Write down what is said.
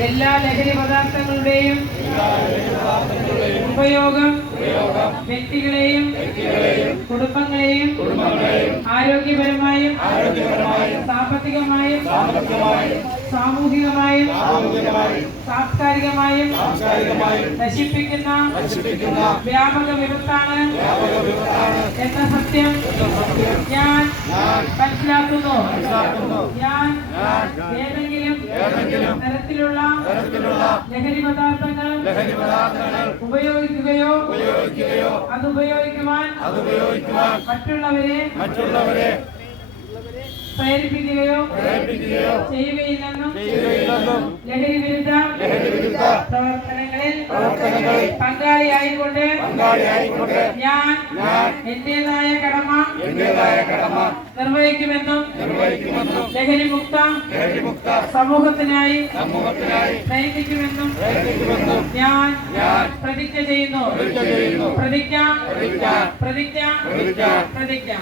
എല്ലാ ലഹരി പദാർത്ഥങ്ങളുടെയും ഉപയോഗം വ്യക്തികളെയും കുടുംബങ്ങളെയും ആരോഗ്യപരമായും സാമ്പത്തികമായും സാമൂഹികമായും സാംസ്കാരികമായും നശിപ്പിക്കുന്ന വ്യാപക വിപത്താണ് എന്ന സത്യം ഞാൻ മനസ്സിലാക്കുന്നു. ഞാൻ തരത്തിലുള്ള ലഹരി പദാർത്ഥങ്ങൾ ഉപയോഗിക്കുകയോ അത് ഉപയോഗിക്കുവാൻ മറ്റുള്ളവരെ മറ്റുള്ളവരെ പ്രേരിപ്പിക്കുകയോ ചെയ്യുകയില്ലെന്നും ലഹരി വിരുദ്ധ പ്രവർത്തനങ്ങളിൽ പങ്കാളിയായിക്കൊണ്ട് ഞാൻ എന്റേതായ കടമ നിർവഹിക്കുമെന്നും ലഹരിമുക്ത സമൂഹത്തിനായി പ്രയത്നിക്കുമെന്നും ഞാൻ പ്രതിജ്ഞ ചെയ്യുന്നു. പ്രതിജ്ഞ പ്രതിജ്ഞ പ്രതിജ്ഞ പ്രതിജ്ഞ